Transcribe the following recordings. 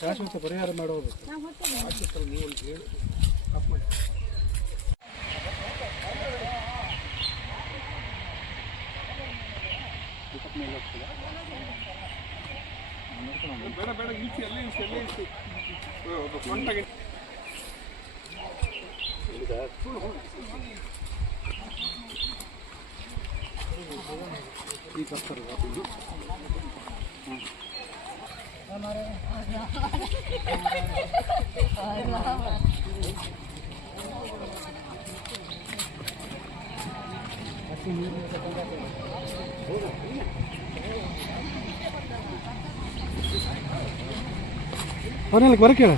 ಶಾಶ್ವತ ಪರಿಹಾರ ಮಾಡೋದು ನೀವು ಒಂದು ಹೇಳಿ ಆಫ್ ಮಾಡಿ. ಬೇಡ ಬೇಡ ಇಳಿಸಿ ಅಲ್ಲೇ ಇಳಿಸಿ ಅಲ್ಲೇ ಇಳಿಸಿ ಫ್ರಂಟಾಗಿ ಈ ಕಪ್ತಾರೆ ಅವನಲ್ಲಿ ಬರಕೇಳ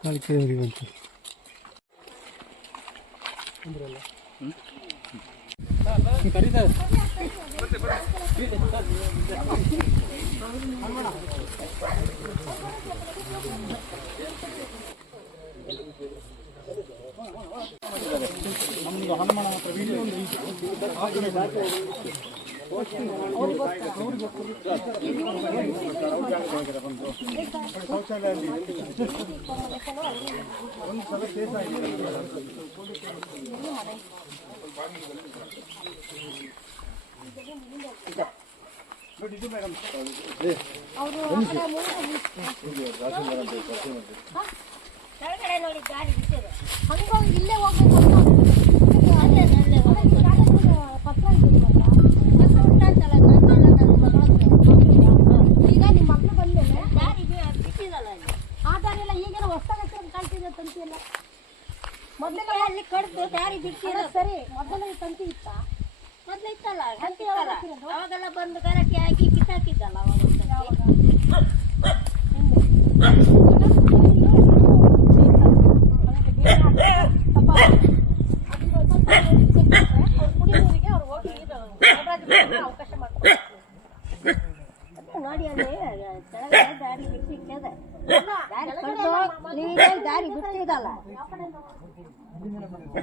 ನಾಳೆ ಕೇಳಿ ಬಂತು ಕರೀತಾರೆ ನಮ್ಮದು ಹನುಮಾನ ಹತ್ರ ವಿಡಿಯೋ ಶೌಚಾಲಯಲ್ಲಿ ಒಂದು ಸಲ ಕೇಸ್ ಆಗಿದೆ. ನೋಡಿ ಇದು ಮೇಡಮ್ ಕೆಳಗಡೆ ನೋಡಿ ಗಾಡಿ ಬಿಟ್ಟಿದೆ ಹಂಗೋಗಿ ಇಲ್ಲೇ ಹೋಗ್ಬೇಕು ಪತ್ರ ಈಗ ನಿಮ್ಮ ಮಕ್ಕಳು ಬಂದ್ಮೇಲೆ ದಾರಿ ಬಿಟ್ಟಿದಲ್ಲ ಆ ದಾರಿ ಎಲ್ಲ ಈಗೇನೋ ಹೊಸದಾಗಿ ಕಾಣ್ತಿದೆ ತಂತಿ ಎಲ್ಲ ಮೊದಲೆಲ್ಲ ಅಲ್ಲಿ ಕಡ್ದು ದಾರಿ ಬಿಟ್ಟಿರೋ ಸರಿ ಮೊದಲ ತಂತಿ ಇತ್ತ ಮೊದಲು ಇತ್ತಲ್ಲ ತಂತಿ ಅವಾಗೆಲ್ಲ ಬಂದು ಗರಕೆ ಹಾಕಿ ಕಿತ್ತಾಕಿದ್ದಲ್ಲ ಕುಡಿಯೋರಿಗೆ ಅವ್ರು ಹೋಗಿ ಅವಕಾಶ ಮಾಡ್ತಾರೆ ನೋಡಿ ಅಲ್ಲಿ ಕೆಳಗಡೆ ದಾರಿ ಬಿಟ್ಟಿದೆ ದಾರಿ ಬಿಟ್ಟಿದಲ್ಲ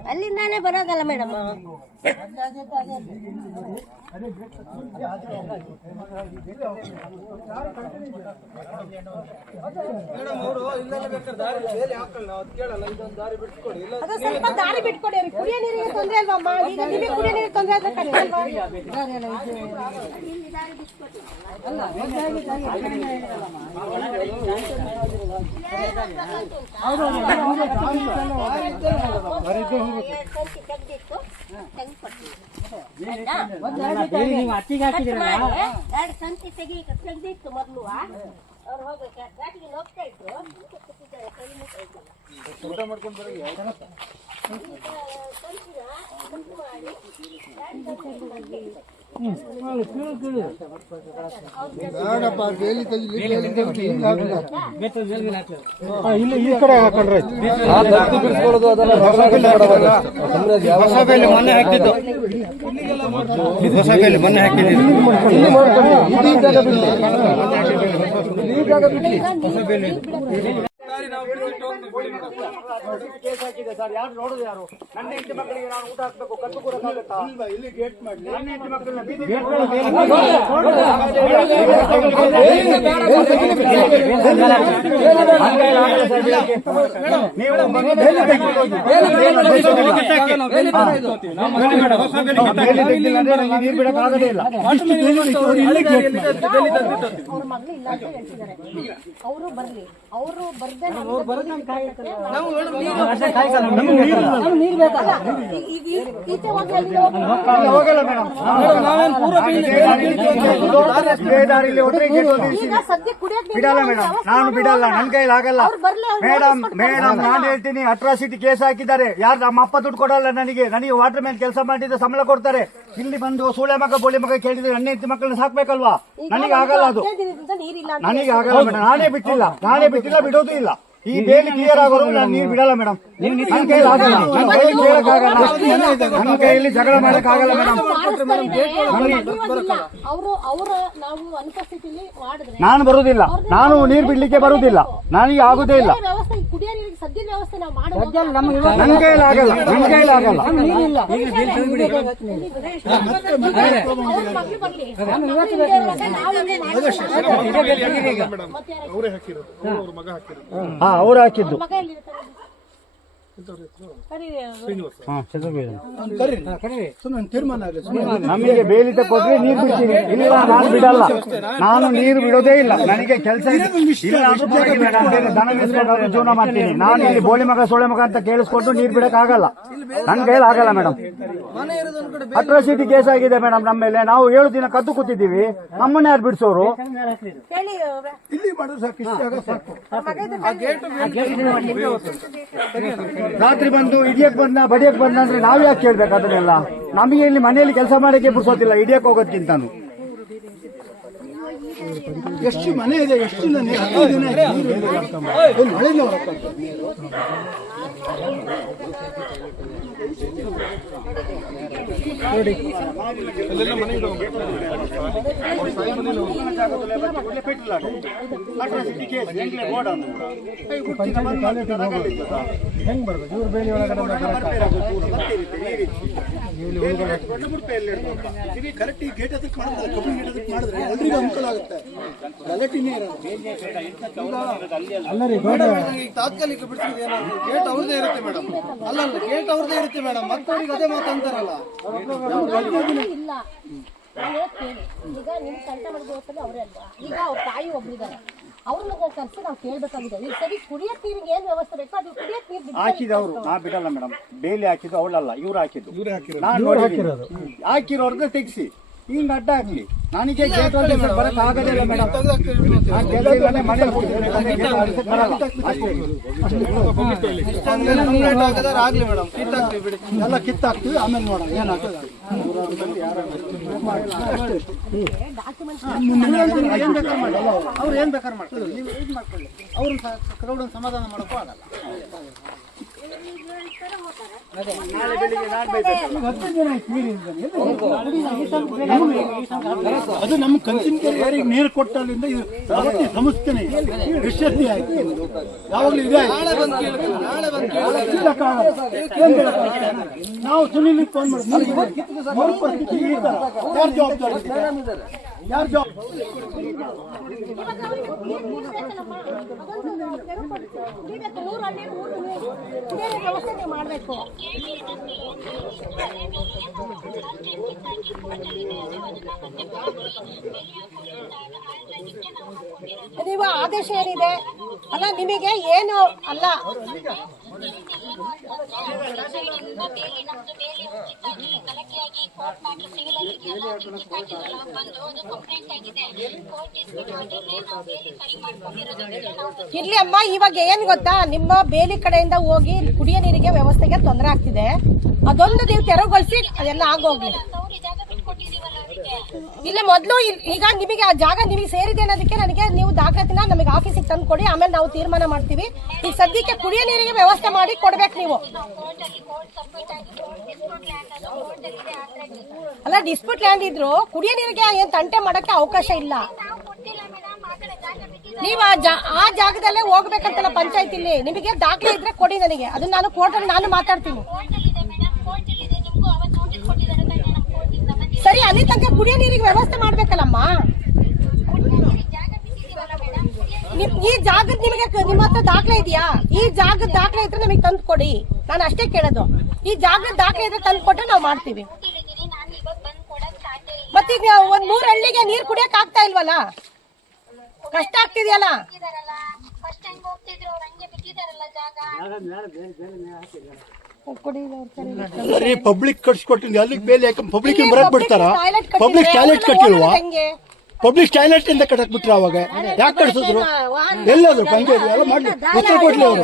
ಅಲ್ಲಿಂದಾನೇ ಬರೋದಲ್ಲ ಮೇಡಮ್ ಸ್ವಲ್ಪ ದಾರಿ ಬಿಟ್ಕೊಡಿ ಅವ್ರಿಗೆ ಕುಡಿಯೋ ನೀರಿಗೆ ತೊಂದರೆ ಅಲ್ವಮ್ಮ ಈಗ ನಿಮಗೆ ಕುಡಿಯೋ ನೀರಿಗೆ ತೊಂದರೆ ಆದ್ರೆ ಕಷ್ಟ ಅಲ್ವಾ ಎರಡು ಸಂತಿ ತೆಗಿದಿತ್ತು ಮೊದಲು ಅವ್ರು ಹೋಗಕ್ಕೆ ಘಾಟಿಗೆ ಹೋಗ್ತಾ ಇದ್ರು ಊಟ ಮಾಡ್ಕೊಂಡು ಬರೀ ಇಲ್ಲಿ ಈ ಕಡೆ ಹಾಕೊಂಡ್ರೆ ಹೊಸ ಬೇಲಿ ಮೊನ್ನೆ ಹಾಕಿದ್ದು ಹೊಸ ಬೇಲಿ ಮೊನ್ನೆ ಹಾಕಿದ್ದು ಹೊಸ ಬೇಲಿ ಕೇಸ್ ಹಾಕಿದೆ ಸರ್. ಯಾರು ನೋಡುದು ಯಾರು? ನನ್ನ ಹೆಂಡತಿ ಮಕ್ಕಳಿಗೆ ನಾನು ಊಟ ಹಾಕ್ಬೇಕು, ಕತ್ತು ಕೊಡಕ್ಕಾಗತ್ತಾ? ಇಲ್ಲಿ ಗೇಟ್ ಮಾಡಿ ನನ್ನ ಹೆಂಡತಿ ಮಕ್ಕಳನ್ನ ನೀರು ಬಿಡಕ್ ಆಗದೇ ಇಲ್ಲ. ಅವ್ರ ಮಗಳು ಇಲ್ಲ ಅಂತ ಹೇಳ್ತಿದ್ದಾರೆ. ಅವರು ಬರ್ಲಿ, ಅವರು ಬರ್ದೆ ಹೋಗಲ್ಲ ಮೇಡಮ್. ಬಿಡಲ್ಲ ಮೇಡಮ್, ನಾನು ಬಿಡಲ್ಲ, ನನ್ ಕೈಲಿ ಆಗಲ್ಲ ಮೇಡಮ್. ನಾನು ಹೇಳ್ತೀನಿ, ಅಟ್ರಾಸಿಟಿ ಕೇಸ್ ಹಾಕಿದ್ದಾರೆ. ಯಾರು ನಮ್ಮ ಅಪ್ಪ ದುಡ್ಡು ಕೊಡಲ್ಲ ನನಗೆ ವಾಟರ್ ಮ್ಯಾನ್ ಕೆಲಸ ಮಾಡಿದ್ರೆ ಸಂಬಳ ಕೊಡ್ತಾರೆ. ಇಲ್ಲಿ ಬಂದು ಸೂಳೆ ಮಗ ಬೋಳಿ ಮಗ ಕೇಳಿದ್ರೆ ನನ್ನ ಹೆಂಡತಿ ಮಕ್ಕಳನ್ನ ಸಾಕ್ಬೇಕಲ್ವಾ? ನನಗೆ ಆಗಲ್ಲ, ಅದು ನನಗೆ ಆಗಲ್ಲ ಮೇಡಮ್. ನಾನೇ ಬಿಟ್ಟಿಲ್ಲ, ಬಿಡೋದು ಇಲ್ಲ. ಈ ಬೇಲಿ ಕ್ಲಿಯರ್ ಆಗೋರು ನಾನು ನೀರು ಬಿಡಲ್ಲ ಮೇಡಮ್. ನನ್ನ ಕೈಲಿ ಆಗಲ್ಲ, ನನ್ನ ಕೈಲಿ ಕೇಳಕ್ಕಾಗಲ್ಲ, ನನ್ನ ಕೈಯಲ್ಲಿ ಜಗಳ ಮಾಡಕ್ ಆಗಲ್ಲ ಮೇಡಮ್. ನಾನು ಬರುದಿಲ್ಲ, ನಾನು ನೀರು ಬಿಡ್ಲಿಕ್ಕೆ ಬರುದಿಲ್ಲ, ನನಗೆ ಆಗುದೇ ಇಲ್ಲ. ನನ್ನ ಕೈಲಿ ಆಗಲ್ಲ, ನನ್ನ ಕೈಲಿ ಆಗಲ್ಲ. ಹಾ, ಅವ್ರು ಹಾಕಿದ್ದು. ನಮಗೆ ಬೇಲಿ ತಕ್ಕೊಟ್ರೆ ನೀರು ಬಿಡ್ತೀನಿ, ಇಲ್ಲ ನಾನು ಬಿಡಲ್ಲ. ನಾನು ನೀರು ಬಿಡೋದೇ ಇಲ್ಲ, ನನಗೆ ಕೆಲಸ ದನ ಮೇಯಿಸ್ಕೊಂಡು ಜೀವನ ಮಾಡ್ತೀನಿ. ನಾನು ಇಲ್ಲಿ ಬೋಳಿ ಮಗ ಸೋಳೆ ಮಗ ಅಂತ ಕೇಳಿಸ್ಕೊಂಡು ನೀರು ಬಿಡಕ್ ಆಗಲ್ಲ, ನನ್ನ ಕೈಲಿ ಆಗಲ್ಲ ಮೇಡಮ್. ಅಟ್ರಾಸಿಟಿ ಕೇಸ್ ಆಗಿದೆ ಮೇಡಮ್ ನಮ್ಮ ಮೇಲೆ. ನಾವು 7 ದಿನ ಕದ್ದು ಕೂತಿದ್ದೀವಿ, ನಮ್ಮನ್ನ ಯಾರು ಬಿಡಿಸೋರು? ರಾತ್ರಿ ಬಂದು ಹಿಡಿಯಕ್ ಬಂದ ಬಡಿಯಕ್ ಬಂದ ಅಂದ್ರೆ ನಾವ್ ಯಾಕೆ ಕೇಳ್ಬೇಕು ಅದನ್ನೆಲ್ಲ? ನಮಗೆ ಇಲ್ಲಿ ಮನೆಯಲ್ಲಿ ಕೆಲಸ ಮಾಡಕ್ಕೆ ಬಿಡಿಸೋದಿಲ್ಲ, ಹಿಡಿಯಕ್ ಹೋಗೋದ್ಕಿಂತಾನು. ಎಷ್ಟು ಮನೆ ಇದೆ, ಎಷ್ಟು ದಿನ ಹೆಂಗ್ ಬರ್ಬೇಕು ಇವ್ರ ಬೇಲಿ ಒಳಗಡೆ ಕರೆಕ್ಟ್ ಈ ಗೇಟ್ ಅದಕ್ಕೆ ಮಾಡಿದ್ರೆ, ಕಬ್ಬಿನ ಗೇಟ್ ಅದಕ್ಕೆ ಮಾಡಿದ್ರೆ ಎಲ್ರಿಗೂ ಅನುಕೂಲ ಆಗುತ್ತೆ. ಗಲಾಟಿನೇ ಅಲ್ಲ ರೀ, ತಾತ್ಕಾಲಿಕ ಬಿಡ್ತಿರೋದು ಏನಾದ್ರು ಗೇಟ್ ಅವ್ರದೇ ಇರುತ್ತೆ ಮೇಡಮ್. ಅಲ್ಲ ಗೇಟ್ ಅವ್ರದೇ ಇರುತ್ತೆ ಮೇಡಮ್, ಮತ್ತವ್ರಿಗೆ ಅದೇ ಮಾತಂತಾರಲ್ಲ. ಇಲ್ಲ ಈಗ ನಿಮ್ ಕಂಟ ಮಾಡ್ಬೋದು ಅವರೇ ಅಲ್ವಾ? ಈಗ ಅವ್ರ ತಾಯಿ ಒಬ್ರಿದ್ದಾರೆ, ಅವ್ರನ್ನ ಕರ್ಸಿ ನಾವು ಕೇಳ್ಬೇಕಾಗಿದೆ. ಈಗ ಸರಿ ಕುಡಿಯಕ್ ನೀರಿಗೆ ಏನ್ ವ್ಯವಸ್ಥೆ ಬೇಕೋ ಅದು ಕುಡಿಯಕ್ ನೀರು ಹಾಕಿದವರು ನಾ ಬಿಡಲ್ಲ ಮೇಡಮ್. ಬೇಲಿ ಹಾಕಿದ್ದು ಅವಳಲ್ಲ, ಇವ್ರು ಹಾಕಿದ್ದು. ಹಾಕಿರೋರ್ನ ತೆಗಿಸಿ ಹಿಂಗ್ ಅಡ್ಡ ಹಾಕ್ಲಿ. ನನಗೆ ಗೇಟ್ ಬರಕ್ ಆಗೋದಿಲ್ಲ ಮೇಡಮ್. ಆಗ್ಲಿ ಮೇಡಮ್, ಎಲ್ಲ ಕಿತ್ತಾಕ್ತಿವಿ, ಆಮೇಲೆ ನೋಡೋಣ ಏನಾಗ್ತದೆ. ಅವ್ರು ಏನ್ ಬೇಕಾದ್ರೆ ಮಾಡ್ಕೊಳ್ಳಿ, ನೀವು ಇದು ಮಾಡ್ಕೊಳ್ಳಿ. ಅವ್ರನ್ನ ಕ್ರೌಡನ್ನ ಸಮಾಧಾನ ಮಾಡೋಕ್ಕೂ ಆಗಲ್ಲ. ನಾಳೆ ಬೆಳಿಗ್ಗೆ ನಾನು ಬೈಬೇಕು. ಅದು ನಮ್ಮ ಕಂಚಿನಕೆರೆ ನೀರು ಕೊಟ್ಟಲ್ಲಿಂದ ಇದು ಸಂಸ್ಥೆನೇ ಯಶಸ್ವಿ ಆಯ್ತು. ಯಾವಾಗಲೂ ಇದೆ. ನಾವು ಸುನಿಲ್ ಫೋನ್ ಮಾಡಿದ್ವಿ, ಯಾರು ಜವಾಬ್ದಾರಿ? ಯಾರು ಜವಾಬ್ದಾರಿ? ವ್ಯವಸ್ಥೆ ಮಾಡಬೇಕು. ನೀವು ಆದೇಶ ಏನಿದೆ ಅಲ್ಲ, ನಿಮಗೆ ಏನು ಅಲ್ಲ ಇರ್ಲಿ ಅಮ್ಮ. ಇವಾಗ ಏನ್ ಗೊತ್ತಾ, ನಿಮ್ಮ ಬೇಲಿ ಕಡೆಯಿಂದ ಹೋಗಿ ಕುಡಿಯೋ ನೀರಿಗೆ ವ್ಯವಸ್ಥೆಗೆ ತೊಂದರೆ ಆಗ್ತಿದೆ. ಅದೊಂದು ನೀವು ತೆರವುಗೊಳಿಸಿ ಅದೆಲ್ಲ ಆಗೋಗ್ಲಿ. ಇಲ್ಲ ಮೊದಲು ಈಗ ನಿಮಗೆ ಆ ಜಾಗ ನಿಮಗೆ ಸೇರಿದೆ ಅನ್ನೋದಕ್ಕೆ ನನಗೆ ನೀವು ದಾಖಲಾತಿನ ನಮಗೆ ಆಫೀಸಿಗೆ ತಂದು ಕೊಡಿ, ಆಮೇಲೆ ನಾವು ತೀರ್ಮಾನ ಮಾಡ್ತೀವಿ. ಈಗ ಸದ್ಯಕ್ಕೆ ಕುಡಿಯೋ ನೀರಿಗೆ ವ್ಯವಸ್ಥೆ ಮಾಡಿ ಕೊಡ್ಬೇಕು ನೀವು. ಅಲ್ಲ ಡಿಸ್ಪ್ಯೂಟ್ ಲ್ಯಾಂಡ್ ಇದ್ರು ಕುಡಿಯೋ ನೀರಿಗೆ ಏನ್ ತಂಟೆ ಮಾಡಕ್ಕೆ ಅವಕಾಶ ಇಲ್ಲ. ನೀವು ಆ ಜಾಗದಲ್ಲೇ ಹೋಗ್ಬೇಕಂತಲ್ಲ ಪಂಚಾಯತ್ ಇಲ್ಲಿ. ನಿಮಗೆ ದಾಖಲೆ ಇದ್ರೆ ಕೊಡಿ ನನಗೆ, ಅದನ್ನ ನಾನು ಕೋರ್ಟಲ್ಲಿ ನಾನು ಮಾತಾಡ್ತೀನಿ. ಸರಿ, ಅಲ್ಲಿ ತನಕ ಕುಡಿಯೋ ನೀರಿಗೆ ವ್ಯವಸ್ಥೆ ಮಾಡ್ಬೇಕಲ್ಲಮ್ಮ. ಈ ಜಾಗದ ನಿಮಗೆ ನಿಮ್ಮ ಹತ್ರ ದಾಖಲೆ ಇದೆಯಾ? ಈ ಜಾಗದ ದಾಖಲೆ ಇದ್ರೆ ನಮಗೆ ತಂದು ಕೊಡಿ, ನಾನು ಅಷ್ಟೇ ಕೇಳೋದು. ಈ ಜಾಗದ ದಾಖಲೆ ಇದ್ರೆ ತಂದು ಕೊಟ್ರೆ ನಾವು ಮಾಡ್ತೀವಿ. ಮತ್ತೀಗ ಒಂದ್ 3 ಹಳ್ಳಿಗೆ ನೀರ್ ಕುಡಿಯಕ್ ಆಗ್ತಾ ಇಲ್ವಲ್ಲ, ಕಷ್ಟ ಆಗ್ತಿದೆಯಲ್ಲ. ಫಸ್ಟ್ ಹೆಂಗ್ ಹೋಗ್ತಿದ್ರು ಅವ್ರು ಹಂಗೆ ಬಿಟ್ಟಿದಾರಲ್ಲ ಜಾಗ. ಪಬ್ಲಿಕ್ ಕಟ್ಸ್ಕೊಟ್ಟಿದ್ವಿ ಅಲ್ಲಿಗೆ ಬೇಲಿ ಯಾಕೆ ಪಬ್ಲಿಕ್ ಬರಕ್ ಬಿಡ್ತಾರ? ಪಬ್ಲಿಕ್ ಟಾಯ್ಲೆಟ್ ಕಟ್ಟಿಲ್ವಾ? ಪಬ್ಲಿಕ್ ಟಾಯ್ಲೆಟ್ ಇಂದ ಕಟ್ಟಕ್ ಬಿಟ್ರ ಅವಾಗ ಯಾಕೆ ಕಟ್ಸಿದ್ರು? ಎಲ್ಲಾದ್ರು ಹಂಗೆ ಎಲ್ಲ ಮಾಡ್ಲಿ ಉತ್ತರ ಕೊಡ್ಲಿ ಅವರು.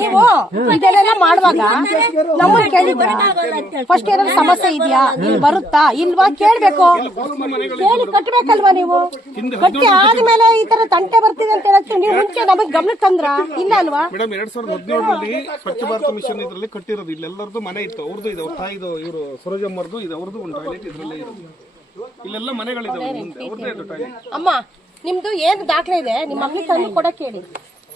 ನೀವು ಇದನ್ನೆಲ್ಲ ಮಾಡುವಾಗ ನಮ್ಮನ್ನ ಕೇಳಿದ್ರ ಫಸ್ಟ್ ಏನಾದ್ರು ಸಮಸ್ಯೆ ಇದೆಯಾ, ಇಲ್ಲಿ ಬರುತ್ತಾ ಇಲ್ವಾ ಕೇಳ್ಬೇಕು, ಕೇಳಿ ಕಟ್ಬೇಕಲ್ವಾ? ನೀವು ಕಟ್ಟಿ ಆದ್ಮೇಲೆ ಈ ತರ ತಂಟೆ ಬರ್ತಿದೆ ಅಂತ ಹೇಳಕ್ಕೆ ನೀವು ಮುಂಚೆ ನಮಗ್ ಗಮನಕ್ಕೆ ತಂದ್ರ ಇಲ್ಲ ಅಲ್ವಾ? ಮೇಡಮ್ 2017ರಲ್ಲಿ ಸ್ವಚ್ಛ ಭಾರತ ಮಿಷನ್ ಇದರಲ್ಲಿ ಕಟ್ಟಿರೋದು. ಇಲ್ಲೆಲ್ಲರದು ಮನೆ ಇತ್ತು, ಅವ್ರದ್ದು ಇದೆ, ಅವ್ರ ತಾಯಿದು ಇವರು ಸರೋಜಮ್ಮರ್ದು ಇದೆ, ಅವ್ರದ್ದು ಒಂದು ಟಾಯ್ಲೆಟ್ ಇದ್ರಲ್ಲೇ ಇರೋದು. ಇಲ್ಲೆಲ್ಲ ಮನೆಗಳಿದಾವೆ ಮುಂದೆ, ಅವ್ರದ್ದೇ ಇದು ಟಾಯ್ಲೆಟ್. ಅಮ್ಮ ನಿಮ್ದು ಏನ್ ದಾಖಲೆ ಇದೆ ನಿಮ್ಮ ಮಕ್ಳಿಗೆ ತಂದು ಕೊಡಕ್ ಹೇಳಿ.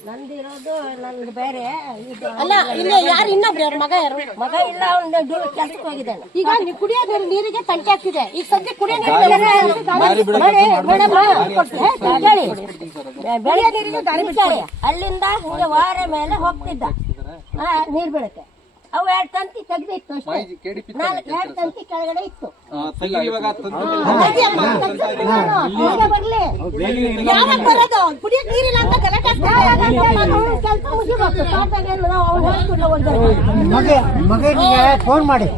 ನಂದಿರೋದು ನಂದು ಬೇರೆ ಇದು ಅಲ್ಲ ಇಲ್ಲಿ ಯಾರು ಇನ್ನೊಬ್ರು ಯಾರು ಮಗ ಯಾರು? ಮಗ ಇಲ್ಲ, ಅವ್ನು ಕೆಲ್ಸಕ್ಕೆ ಹೋಗಿದ್ದಾನೆ. ಈಗ ನೀವು ಕುಡಿಯೋ ನೀರಿಗೆ ತಂಟೆ ಆಗ್ತಿದೆ. ಈಗ ಸದ್ಯ ಕುಡಿಯೋ ನೀರಿಗೆ ಬೆಳೆಯ ನೀರಿಗೆ ಗಾಳಿ ಬಿಡ್ತಾರೆ. ಅಲ್ಲಿಂದ ಹಿಂಗೆ ವಾರ ಮೇಲೆ ಹೋಗ್ತಿದ್ದ ನೀರ್ ಬೀಳಕ್ಕೆ. ಅವು 2 ತಂತಿ ತೆಗ್ದಿತ್ತು ಅಷ್ಟೇ, 2 ತಂತಿ ಕೆಳಗಡೆ ಇತ್ತು. ಬರ್ಲಿ ಯಾವಾಗ ಬರೋದು? ಕುಡಿಯಕ್ ನೀರಿಲ್ಲ ಅಂತ ಗಲಾಟೆ ಕೆಲಸ ಮುಗಿಬೇಕು. ಮಗನಿಗೆ ಫೋನ್ ಮಾಡಿ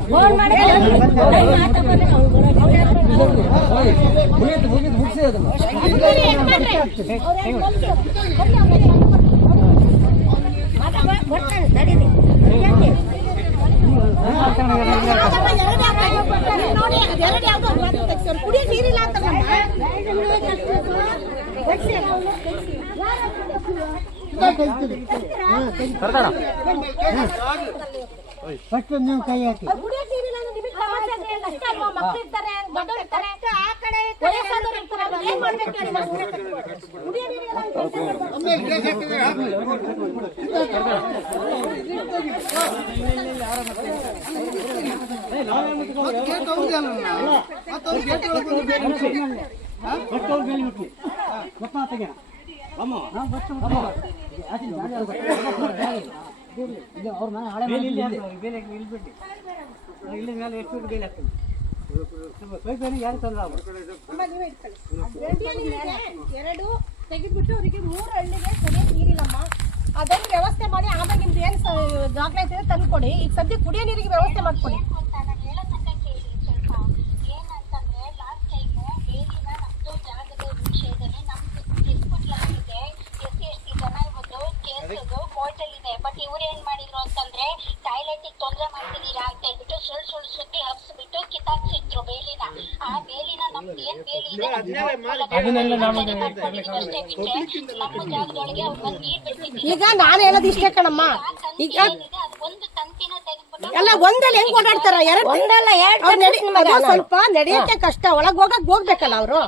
ಬರ್ತಾನೆ ನಡೀರಿ. ಕುಡಿಯೋ ನೀರಿಲ್ಲ ಅಂತ ಫಸ್ಟ್ ನೀವು ಕೈ ಹಾಕಿ. ಕುಡಿಯೋ ನೀರಿಲ್ಲ ಅಂದ್ರೆ ನಿಮಗೆ ಸಮಸ್ಯೆ ಅಷ್ಟೇ ಅಲ್ವಾ? ಮಕ್ಕಳು ಇರ್ತಾರೆ, ದೊಡ್ಡವರು ಇರ್ತಾರೆ, ಆ ಕಡೆ ವಯಸ್ಸಾದವರು ಇರ್ತಾರೆ. ಏನ್ ಮಾಡ್ಬೇಕು ಹೇಳಿ? ಕುಡಿಯೋ ನೀರಿಲ್ಲ ಗೇಟ್ ಅವ್ರದೇ ಅಲ್ಲ ಮತ್ತೆ ಅವ್ರು ಗೇಟ್ ಒಳಗೆ ಎರಡು ತೆಗೆದ್ಬಿಟ್ಟು ಅವರಿಗೆ 3 ಹಳ್ಳಿಗೆ ಕುಡಿಯೋ ನೀರಿಲ್ಲಮ್ಮ. ಅದನ್ನು ವ್ಯವಸ್ಥೆ ಮಾಡಿ ಆಮೇಲೆ ನಿಮ್ದು ಏನ್ ದಾಖಲಾತಿ ತಂದು ಕೊಡಿ. ಈಗ ಸದ್ಯ ಕುಡಿಯೋ ನೀರಿಗೆ ವ್ಯವಸ್ಥೆ ಮಾಡ್ಕೊಡಿ. ನಾನು ಹೇಳೋ ತನಕ ಕೇಳಿ ಸ್ವಲ್ಪ. ಏನಂತಂದ್ರೆ ಲಾಸ್ಟ್ ಟೈಮು ಬೇಲಿನ ನಮ್ದು ಜಾಗದ ವಿಷಯದಲ್ಲಿ ನಮ್ದು ಡಿಸ್ಪ್ಯೂಟ್ ಆಗಿದೆ. ಎಷ್ಟು ಜನ ಇವತ್ತು ಕೇಸ್ ಕೋರ್ಟ್ ಅಲ್ಲಿ ಇದೆ. ಬಟ್ ಇವ್ರು ಏನ್ ಮಾಡಿದ್ರು ಅಂತಂದ್ರೆ ಟಾಯ್ಲೆಟ್ ತೊಂದರೆ ಮಾಡ್ತಿದ್ದೀರಾ ಅಂತ ಹೇಳ್ಬಿಟ್ಟು ಸುಳ್ಳು ಸುದ್ದಿ ಹಬ್ಸ್ಬಿಟ್ಟು ಕಿತ್ತಾಕ್ಸಿದ್ರು ಬೇಲಿನ. ಆ ಬೇಲಿನ ನಮ್ದು ಏನ್ ಬೇಲಿ ಇದೆ ಮಾಡ್ಕೊಂಡಿದೀವಿ ಅಷ್ಟೇ ಬಿಟ್ರೆ ನಮ್ಮ ಜಾಗದೊಳಗೆ ಅವ್ರು ಬಂದು ನೀರ್ ಬಿಡ್ತಿದ್ದೀವಿ. ಈಗ ನಾನು ಹೇಳೋದು ಇಷ್ಟೇ ಕಣಮ್ಮ. ಈಗ ಒಂದು ತಂತಿನ ತೆಗೆದ್ಬಿಟ್ಟು ಎಲ್ಲ ಒಂದಲ್ಲಿ ಹೆಂಗ್ ಓಡಾಡ್ತಾರ? ಒಂದಲ್ಲ 2 ಸ್ವಲ್ಪ ನಡೆಯಕ್ಕೆ ಕಷ್ಟ. ಒಳಗ್ ಹೋಗ್ಬೇಕಲ್ಲ ಅವರು.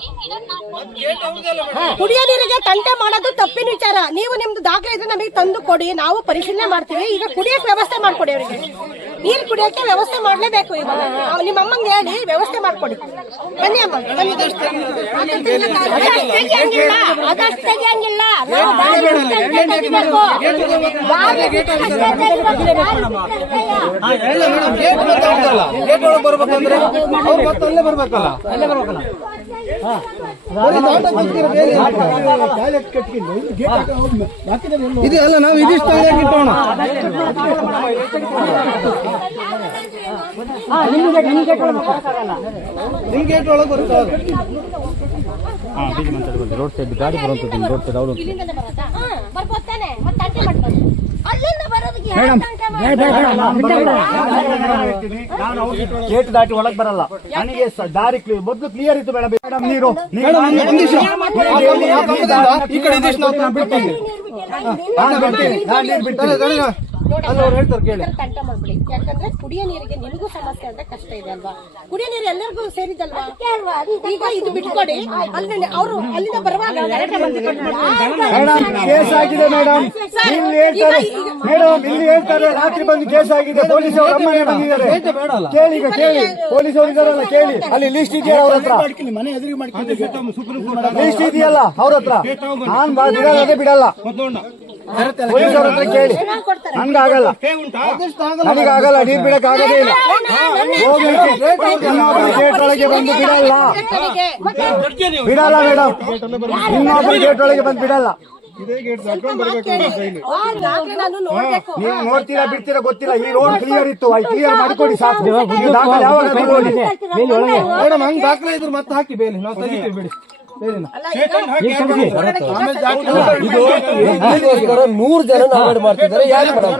ಕುಡಿಯೋ ನೀರಿಗೆ ತಂಟೆ ಮಾಡೋದು ತಪ್ಪಿನ ವಿಚಾರ. ನೀವು ನಿಮ್ದು ದಾಖಲೆ ಇದ್ರೆ ನಮಗೆ ತಂದು ಕೊಡಿ, ನಾವು ಪರಿಶೀಲನೆ ಮಾಡ್ತೀವಿ. ಈಗ ಕುಡಿಯಕ್ಕೆ ವ್ಯವಸ್ಥೆ ಮಾಡ್ಕೊಡಿ. ಅವರಿಗೆ ನೀರು ಕುಡಿಯಕ್ಕೆ ವ್ಯವಸ್ಥೆ ಮಾಡ್ಲೇಬೇಕು. ಇವಾಗ ನಿಮ್ಮ ಅಮ್ಮಂಗೆ ಹೇಳಿ ವ್ಯವಸ್ಥೆ ಮಾಡ್ಕೊಡಿ. ಬನ್ನಿ ಅಮ್ಮ, ಬನ್ನಿ. ಅದಷ್ಟು ತೆಗಿಯಂಗಿಲ್ಲ. ನಾವು ದಾರಿ ಬಿಟ್ಟು ತೆಗಿಬೇಕು. ದಾರಿ ಬಿಟ್ಟು ಅಷ್ಟೇ ತೆಗಿಬೇಕು. ಇಲ್ಲ ಮೇಡಮ್, ಗೇಟ್ ಮತ್ತೆ ಅವ್ರದಲ್ಲ. ಗೇಟ್ ಒಳಗೆ ಬರ್ಬೇಕಂದ್ರೆ ಅವ್ರು ಮತ್ತೆ ಅಲ್ಲೇ ಬರ್ಬೇಕಲ್ಲ. ಟಾಯ್ಲೆಟ್ ಕಟ್ಕೊಂಡು ಇದು ಅಲ್ಲ, ನಾವು ಇದಿಷ್ಟು ಟಾಯ್ಲೆಟ್ ಇಟ್ಟೋಣ. ನಿಮ್ ಗೇಟ್ ಒಳಗೆ ಬರುತ್ತೆ. ರೋಡ್ ಸೈಡ್ ಗಾಡಿ ಬರುವಂತದ್ದು ರೋಡ್ ಸೈಡ್ ಅವ್ರು ಇಲ್ಲಿಂದ ಬರೋದಾ? ಬರ್ಬೋದು ತಾನೆ? ಮತ್ತೆ ತಂಟೆ ಮಾಡ್ಬೋದು. ಅಲ್ಲಿಂದ ಬರೋದಕ್ಕೆ ನಾನು ಗೇಟ್ ದಾಟಿ ಒಳಗ್ ಬರಲ್ಲ. ನನಗೆ ದಾರಿ ಮೊದಲು ಕ್ಲಿಯರ್ ಇತ್ತು ಮೇಡಮ್. ನೀರು ಈ ಕಡೆ ಇದಿಷ್ಟು ನಾವು ಬಿಡ್ತೀವಿ. ನೀರು ಬಿಡ್ತೀನಿ. ಅವ್ರು ಹೇಳ್ತಾರೆ ಕೇಳಿ. ತಂಟೆ ಮಾಡ್ಬಿಡಿ. ಯಾಕಂದ್ರೆ ಕುಡಿಯೋ ನೀರಿಗೆ ನಿಮಗೂ ಸಮಸ್ಯೆ ಅಂದ್ರೆ ಕಷ್ಟ ಇದೆ ಅಲ್ವಾ? ಕುಡಿಯೋ ನೀರು ಎಲ್ಲರಿಗೂ ಸೇರಿದಲ್ವಾ? ಈಗ ಇದು ಬಿಟ್ಕೊಡಿ. ಅಲ್ಲಿ ಅವರು ಅಲ್ಲಿಂದ ಬರುವಾಗ ಗಲಾಟೆ ಮಾಡ್ಬಿಟ್ಟು ಮೇಡಮ್ ಕೇಸ್ ಆಗಿದೆ ಮೇಡಮ್. ಇಲ್ಲಿ ಹೇಳ್ತಾರೆ ಮೇಡಮ್, ಇಲ್ಲಿ ಹೇಳ್ತಾರೆ ರಾತ್ರಿ ಬಂದು ಕೇಸ್ ಆಗಿದೆ. ಪೊಲೀಸ್ ಅವರು ಅಮ್ಮನೆ ಬಂದಿದ್ದಾರೆ. ಕೇಳಿ, ಈಗ ಕೇಳಿ, ಪೊಲೀಸ್ ಅವರು ಇದಾರಲ್ಲ ಕೇಳಿ. ಅಲ್ಲಿ ಲಿಸ್ಟ್ ಇದೆಯಲ್ಲ ಅವ್ರ ಹತ್ರ? ಮನೆ ಎದುರಿಗೆ ಮಾಡ್ಕೊಂಡು ಲಿಸ್ಟ್ ಇದೆಯಲ್ಲ ಅವ್ರ ಹತ್ರ? ನಾನ್ ಬಿಡಲ್ಲ, ಅದೇ ಬಿಡಲ್ಲ. ಪೊಲೀಸರ ಹತ್ರ ಕೇಳಿ. ನನ್ಗಾಗಲ್ಲ, ನನಗಾಗಲ್ಲ, ನೀರ್ ಬಿಡಕ್ ಆಗೋದೇ ಇಲ್ಲ. ಹೋಗ್ಲಿಕ್ಕೆ ಇನ್ನೊಬ್ರು ಗೇಟ್ ಒಳಗೆ ಬಂದು ಬಿಡಲ್ಲ ಮೇಡಮ್, ಇನ್ನೊಬ್ರು ಗೇಟ್ ಒಳಗೆ ಬಂದು ಬಿಡಲ್ಲ. ನೀವು ನೋಡ್ತೀರಾ ಬಿಡ್ತೀರಾ ಗೊತ್ತಿಲ್ಲ. ಈ ರೋಡ್ ಕ್ಲಿಯರ್ ಇತ್ತು, ಕ್ಲಿಯರ್ ಮಾಡಿಕೊಡಿ ಸಾಕು. ದಾಖಲೆ ಯಾವಾಗ ತಗೊಳ್ಳಿ. ಮೇಡಮ್ ಹಂಗ್ ದಾಖಲೆ ಇದ್ರು ಮತ್ತೆ ಹಾಕಿ ಬೇಲಿ, ನಾವು ತೆಗಿತೀವಿ ಬಿಡಿ. 100 ಜನ ಅವಾಯ್ಡ್ ಮಾಡ್ತಿದ್ದಾರೆ. ಯಾಕೆ ಮೇಡಮ್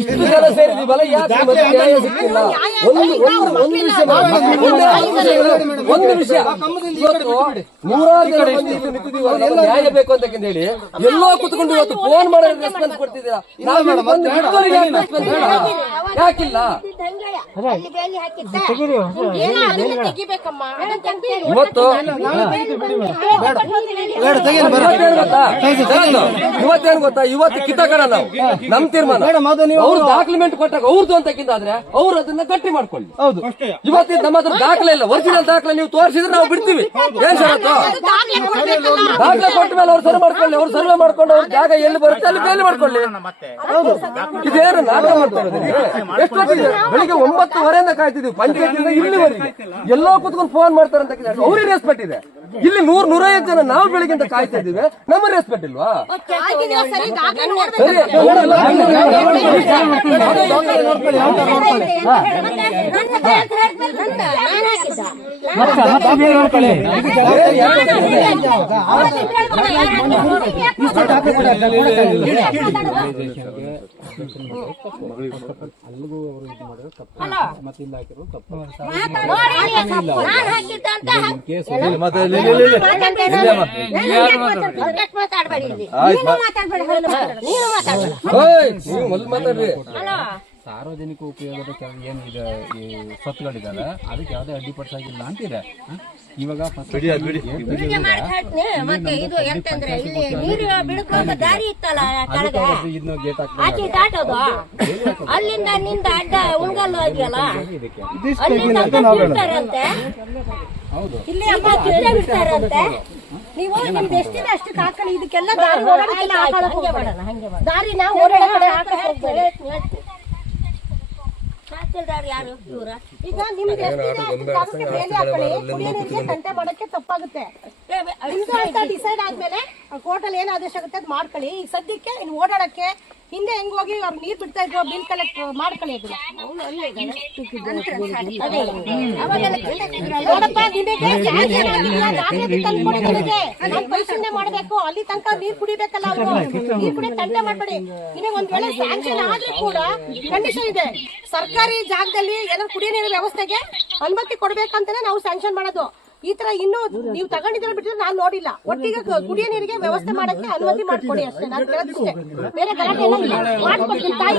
ಇಷ್ಟು ಜನ ಸೇರಿದೀವಲ್ಲ, ಯಾಕೆ ನ್ಯಾಯ ಸಿಕ್ತಿಲ್ಲ? ಒಂದು ವಿಷಯ ಇವತ್ತು 100 ಜನ ಬಂದು ಇಲ್ಲಿ ನಿಂತಿದೀವಲ್ಲ, ನ್ಯಾಯ ಬೇಕು ಅಂತ ಹೇಳಿ ಎಲ್ಲೋ ಕುತ್ಕೊಂಡು ಇವತ್ತು ಫೋನ್ ಮಾಡೋದು ರೆಸ್ಪಾನ್ಸ್ ಕೊಡ್ತಿದ್ದೀರಾ. ಯಾಕಿಲ್ಲ? ಇವತ್ತು ಇವತ್ತೇನ್ ಗೊತ್ತಾ, ಇವತ್ತು ಕಿತ್ತಕಡ ನಾವು ನಮ್ ತೀರ್ಮಾನ. ಅವ್ರು ಡಾಕ್ಯುಮೆಂಟ್ ಕೊಟ್ಟಾಗ ಅವ್ರದ್ದು ಅಂತ ಕಿತ್ತಾದ್ರೆ ಅವ್ರು ಅದನ್ನ ಗಟ್ಟಿ ಮಾಡ್ಕೊಳ್ಳಿ. ಹೌದು, ಇವತ್ತಿನ ನಮ್ಮ ಹತ್ರ ದಾಖಲೆ ಇಲ್ಲ. ಒರಿಜಿನಲ್ ದಾಖಲೆ ನೀವು ತೋರಿಸಿದ್ರೆ ನಾವು ಬಿಡ್ತೀವಿ. ಏನ್ ಷರತ್ತು? ದಾಖಲೆ ಕೊಟ್ಟ ಮೇಲೆ ಅವ್ರು ಸರ್ವೆ ಮಾಡ್ಕೊಳ್ಳಿ. ಅವ್ರು ಸರ್ವೆ ಮಾಡ್ಕೊಂಡು ಅವ್ರ ಜಾಗ ಎಲ್ಲಿ ಬರುತ್ತೆ ಅಲ್ಲಿ ಬೇಲಿ ಮಾಡ್ಕೊಳ್ಳಿ. ಇದೇನು ನಾಟಕ ಮಾಡ್ತಾ ಇರೋದು? ಎಷ್ಟೊತ್ತಿದೆ? ಬೆಳಿಗ್ಗೆ 9:30 ಕಾಯ್ತಿದ್ವಿ ಪಂಚಾಯತಿಂದ ಇಲ್ಲಿವರೆಗೆ. ಎಲ್ಲೋ ಕುತ್ಕೊಂಡು ಫೋನ್ ಮಾಡ್ತಾರೆ ಅಂತ ಅವ್ರಿಗೆ ರೆಸ್ಪೆಕ್ಟ್ ಇದೆ. ಇಲ್ಲಿ 100-150 ಜನ ನಾವು ಬೆಳಿಗ್ಗೆ ಕಾಯ್ತಾ ಇದೀವಿ, ನಮ್ಮ ರೆಸ್ಪೆಕ್ಟ್ ಇಲ್ವಾ? ಸಾರ್ವಜನಿಕ ಉಪಯೋಗದ ಏನಿದೆ ಈ ಸ್ವತ್ತುಗಳಿದಾವೆ ಅದಕ್ಕೆ ಯಾವುದೇ ಅಡ್ಡಿಪಡಿಸಾಗಿಲ್ಲ ಅಂತಿದೆ. ಇವಾಗ ಮತ್ತೆ ಇದು ಎಂತಂದ್ರೆ ಇಲ್ಲಿ ನೀರು ಬಿಡ್ಕೋಗ ದಾರಿ ಇತ್ತಲ್ಲ ಕೆಳಗೆ ಆಚೆ ದಾಟೋದು, ಅಲ್ಲಿಂದ ನಿಂದ ಅಡ್ಡ ಉಣ್ಗಲ್ಲು ಇದೆಯಲ್ಲ, ಅಲ್ಲಿಂದ ಬಿಡ್ತಾರಂತೆ. ಇಲ್ಲಿ ಅಮ್ಮ ಬಿಡ್ತಾರಂತೆ. ನೀವು ನಿಮ್ದು ಎಷ್ಟಿದೆ ಅಷ್ಟು ಹಾಕೊಳ್ಳಿ. ಇದಕ್ಕೆಲ್ಲ ದಾರಿ ದಾರಿ ನಾವು ಓಡಾಡೋ ಕಡೆ ಹಾಕಿ ತಹಸೀಲ್ದಾರ್ ಯಾರು ಇವರ? ಈಗ ನಿಮ್ದು ಎಷ್ಟಿದೆ ಬೇಲಿ ಹಾಕೊಳ್ಳಿ. ಕುಡಿಯೋ ನೀರಿಗೆ ತಂಟೆ ಮಾಡಕ್ಕೆ ತಪ್ಪಾಗುತ್ತೆ. ನಿಮ್ದು ಅಂತ ಡಿಸೈಡ್ ಆದ್ಮೇಲೆ ಕೋರ್ಟಲ್ಲಿ ಏನ್ ಆದೇಶ ಆಗುತ್ತೆ ಅದು ಮಾಡ್ಕೊಳ್ಳಿ. ಈಗ ಸದ್ಯಕ್ಕೆ ಇನ್ನು ಓಡಾಡಕ್ಕೆ ಹಿಂದೆ ಹೆಂಗ್ ಹೋಗಿ ಅವ್ರು ನೀರ್ ಬಿಡ್ತಾ ಇದ್ರು, ಬಿಲ್ ಕಲೆಕ್ಟ್ ಮಾಡ್ಕೊಳ್ಳಿ. ಪರಿಶೀಲನೆ ಮಾಡ್ಬೇಕು. ಅಲ್ಲಿ ತನಕ ನೀರ್ ಕುಡಿಬೇಕಲ್ಲ, ಅವರು ನೀರ್ ಕುಡಿಯಕ್ ತಂಟೆ ಮಾಡ್ಬೇಡಿ. ನಿಮಗೆ ಒಂದ್ ವೇಳೆ ಸ್ಯಾಂಕ್ಷನ್ ಆದ್ರೂ ಕೂಡ ಕಂಡೀಷನ್ ಇದೆ. ಸರ್ಕಾರಿ ಜಾಗದಲ್ಲಿ ಏನಾದ್ರು ಕುಡಿಯೋ ನೀರಿನ ವ್ಯವಸ್ಥೆಗೆ ಅನುಮತಿ ಕೊಡ್ಬೇಕಂತಾನೆ ನಾವು ಸ್ಯಾಂಕ್ಷನ್ ಮಾಡೋದು. ಈ ತರ ಇನ್ನು ನೀವು ತಗೊಂಡಿದ್ರೆ ಬಿಟ್ಟಿದ್ರೆ ನಾನು ನೋಡಿಲ್ಲ. ಒಟ್ಟಿಗೆ ಕುಡಿಯೋ ನೀರಿಗೆ ವ್ಯವಸ್ಥೆ ಮಾಡಕ್ಕೆ ಅನುಮತಿ ಮಾಡ್ಕೊಡಿ ಅಷ್ಟೇ. ನಾನು ಕೇಳೋದಿಷ್ಟೇ, ಬೇರೆ ಗಲಾಟೆ ಎಲ್ಲ ಮಾಡ್ಕೊಡ್ತೀನಿ. ತಾಯಿ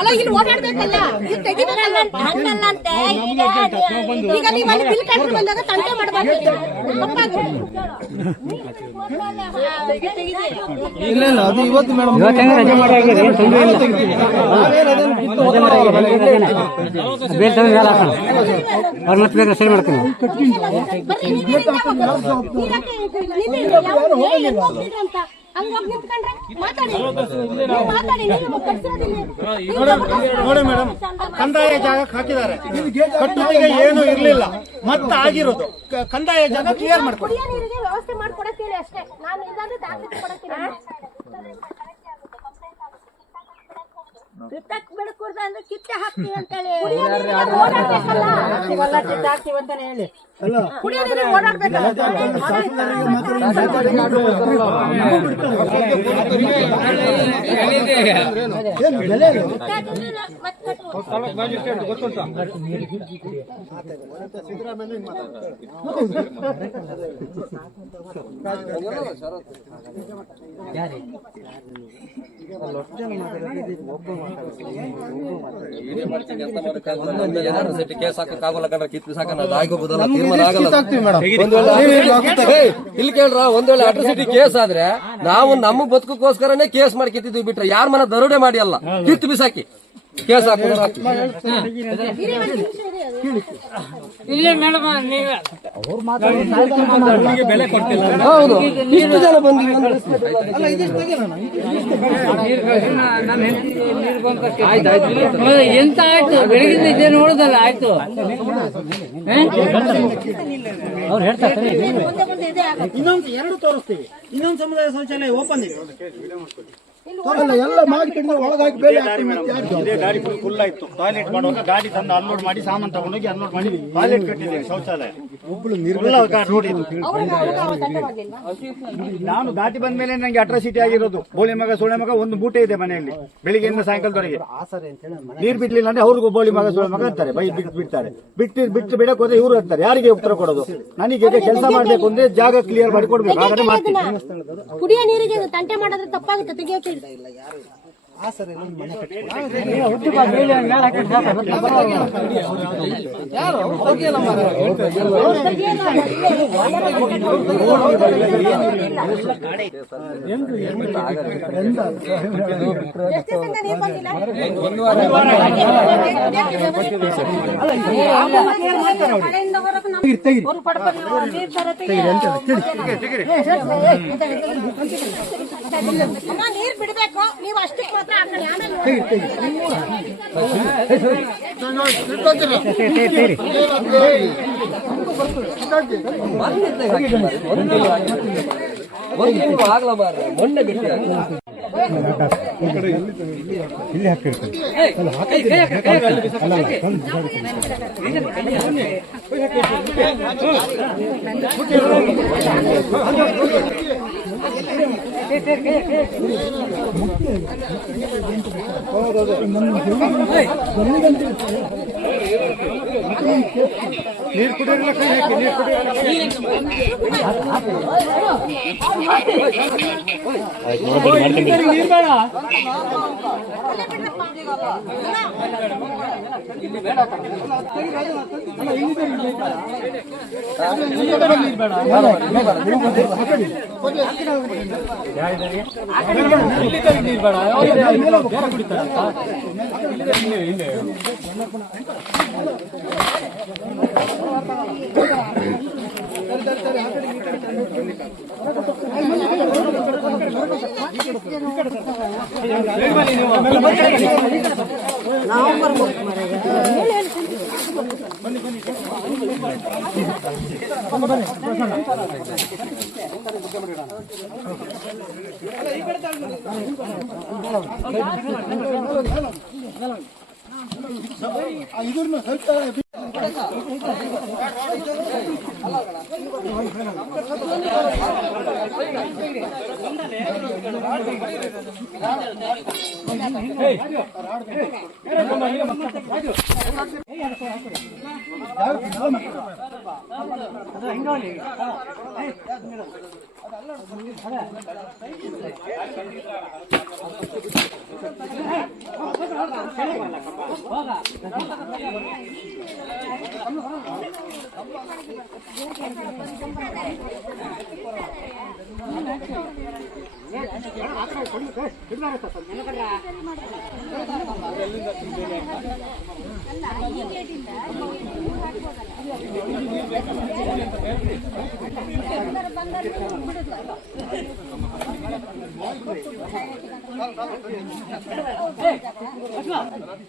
ಅಲ್ಲ, ಇಲ್ಲಿ ಓಡಾಡ್ಬೇಕಲ್ಲ, ಇದು ತೆಗಿಬೇಕಲ್ಲ. ಈಗ ನೀವು ಅಲ್ಲಿ ಬಿಲ್ ಕಟ್ಟಿ ಬಂದಾಗ ತಂಟೆ ಮಾಡಬಾರ್ದು. ಇಲ್ಲ ಅದು ಇವತ್ತು ಮೇಡಮ್ ಅವ್ರ ಮತ್ತೆ ಬೇರೆ ಸರಿ ಮಾಡ್ತೀನಿ. ನೋಡಿ ಮೇಡಮ್, ಕಂದಾಯ ಜಾಗ ಹಾಕಿದ್ದಾರೆ, ಕಟ್ಟುತ್ತಿಗೆ ಏನು ಇರ್ಲಿಲ್ಲ, ಮತ್ತೆ ಆಗಿರೋದು ಕಂದಾಯ ಜಾಗ ಕ್ಲಿಯರ್ ಮಾಡ್ಕೊಡಿ. ವ್ಯವಸ್ಥೆ ಮಾಡ್ಕೊಡಕ್ಕೆ ಅಷ್ಟೇ. ನಾನು ಇಲ್ಲಾಂದ್ರೆ ದಾಖಲೆ ಕೊಡಕ್ಕೆ ಕಿತ್ತಕ್ ಬಿಡ್ಕೂಡ್ದ ಅಂದ್ರೆ ಕಿತ್ತೆ ಹಾಕ್ತೀವಿ ಅಂತೇಳಿ ಹಾಕ್ತೀವಿ ಅಂತಾನೆ ಹೇಳಿ. ಕುಡಿಯೋ ನೀರಿಗೆ ಓಡಾಡ್ಬೇಕಲ್ಲ. ಕೇಸ್ ಹಾಕಕ್ಕಾಗಲ್ಲ ಕಂಡ್ರೆ ಕಿತ್ತು ಸಾಕಲ್ಲ, ಆಗೋಗುದಲ್ಲ, ತೀರ್ಮಾನ ಆಗಲ್ಲ. ಇಲ್ಲಿ ಕೇಳ್ರ, ಒಂದ್ ವೇಳೆ ಅಟ್ರಾಸಿಟಿ ಕೇಸ್ ಆದ್ರೆ ನಾವು ನಮ್ಮ ಬದುಕೋಸ್ಕರನೇ ಕೇಸ್ ಮಾಡಿ ಕಿತ್ತಿದ್ವಿ ಬಿಟ್ರೆ ಯಾರ ಮನ ದರೋಡೆ ಮಾಡಿ ಅಲ್ಲ, ಕಿತ್ತು ಬಿಸಾಕಿ ಕೇಸ್ ಹಾಕೋದು ಇಲ್ಲೇ ಮೇಡಮ್ ನೀವು ಹೌದು ಇಷ್ಟು ಜನ ಬಂದ್ವಿ ಎಂತ ಆಯ್ತು ಬೆಳಗಿಂದ ಇದೇ ನೋಡುದಲ್ಲ ಆಯ್ತು ಅವ್ರು ಹೇಳ್ತಾರೆ ಇನ್ನೊಂದು 2 ತೋರಿಸ್ತೀವಿ. ಇನ್ನೊಂದು ಸಮುದಾಯ ಶೌಚಾಲಯ ಓಪನ್ ಇದೆ. ಎಲ್ಲ ಮಾಡಿ ಒಳಗಾಗಿ ಬೇರೆ ಇದೇ ಗಾಡಿ ಫುಲ್ ಆಯ್ತು. ಟಾಯ್ಲೆಟ್ ಮಾಡುವಾಗ ಗಾಡಿ ತಂದು ಅನ್ಲೋಡ್ ಮಾಡಿ ಸಾಮಾನು ತಗೊಂಡೋಗಿ ಅನ್ಲೋಡ್ ಮಾಡಿ ಟಾಯ್ಲೆಟ್ ಕಟ್ಟಿದ್ದೇವೆ ಶೌಚಾಲಯ. ನಾನು ದಾಟಿ ಬಂದ ಮೇಲೆ ನಂಗೆ ಅಟ್ರಾಸಿಟಿ ಆಗಿರೋದು. ಬೋಳಿ ಮಗ ಸೋಳೆ ಮಗ ಒಂದು ಬೂಟೆ ಇದೆ ಮನೆಯಲ್ಲಿ ಬೆಳಿಗ್ಗೆಯಿಂದ ಸಾಯಂಕಾಲದವರೆಗೆ. ನೀರ್ ಬಿಡ್ಲಿಲ್ಲ ಅಂದ್ರೆ ಅವ್ರಿಗೂ ಬೋಳಿ ಮಗ ಸೋಳೆ ಮಗ ಅಂತಾರೆ, ಬಿಡ್ತಾರೆ. ಬಿಟ್ಟು ಬಿಡಕ್ ಹೋದ್ರೆ ಇವ್ರು ಅಂತಾರೆ. ಯಾರಿಗೆ ಉತ್ತರ ಕೊಡೋದು? ನನಗೆ ಕೆಲಸ ಮಾಡ್ಬೇಕು ಅಂದ್ರೆ ಜಾಗ ಕ್ಲಿಯರ್ ಮಾಡಿ ಕೊಡ್ಬೇಕು. ಹಾಗಾದ್ರೆ ಮಾಡ್ತೀನಿ. ಕುಡಿಯೋ ನೀರಿಗೆ ತಂಟೆ ಮಾಡಿದ್ರೆ ತಪ್ಪಾಗುತ್ತೆ, ತೆಗಿಯೋಕೆ ನೀರ್ ಬಿಡ್ಬೇಕು, ನೀವು ಅಷ್ಟಕ್ಕೆ ಮಾತ್ರ ಆ ಕಡೆ ಆಗ್ಲ ಬಾರ ಮೊನ್ನೆ ಬಿಟ್ಟು ಇಲ್ಲಿ ಹಾಕಿರ್ತೀನಿ. ನೀರು ಕುಡಿಯೋಲ್ಲ, ಕೈ ಹಾಕಿ ನೀರು ಕುಡಿಯೋಲ್ಲ. ನೀರು ಬೇಡ.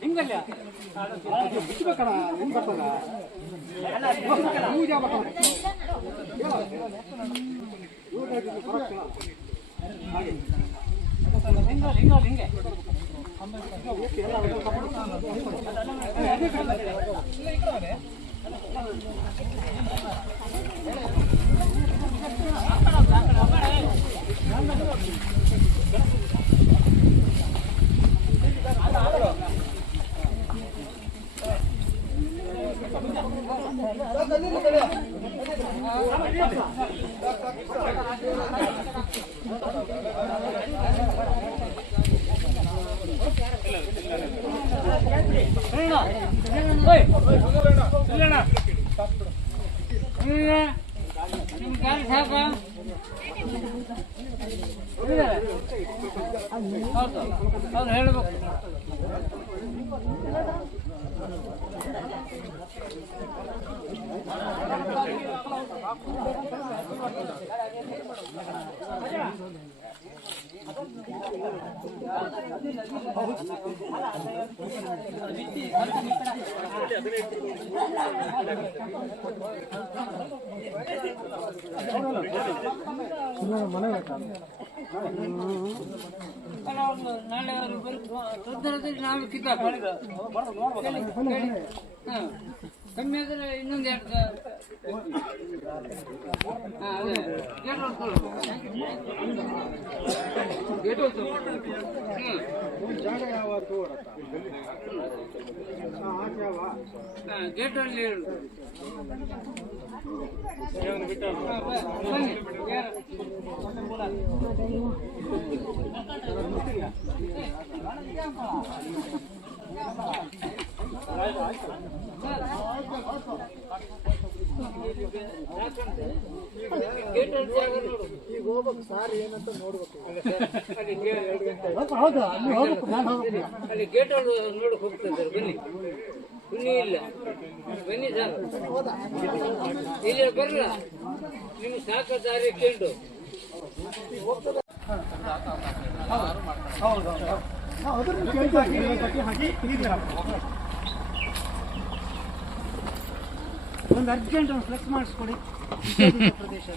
ನಿಮ್ ಗಾಡಿ ಸಾಕ ಅವ್ರು ಹೇಳ್ಬೇಕು. ನಾಳೆ ಅವರು ತೊಂದರೆ ನಾವು ಕಿತ್ತಾಕ ಕಮ್ಮಿ ಆದ್ರೆ ಇನ್ನೊಂದು ಎರಡು ಗೇಟ್ ಅಲ್ಲಿ ಈಗ ಹೋಗ್ಬೇಕು ಸಾರ್ ಏನಂತ ನೋಡ್ಬೇಕು. ಅಲ್ಲಿ ಗೇಟ್ ನೋಡಕ್ ಹೋಗ್ತಿದ್ದಾರೆ. ಬನ್ನಿ ಬನ್ನಿ, ಇಲ್ಲ ಬನ್ನಿ ಸರ್, ಇಲ್ಲಿ ಬರ್ರ ನಿಮ್ಗೆ ಸಾಕ ದಾರಿ ಕೇಳು. ಒಂದು ಅರ್ಜೆಂಟ್ ಒಂದು ಫ್ಲೆಕ್ಸ್ ಮಾಡಿಸ್ಕೊಡಿ ಪ್ರದೇಶ.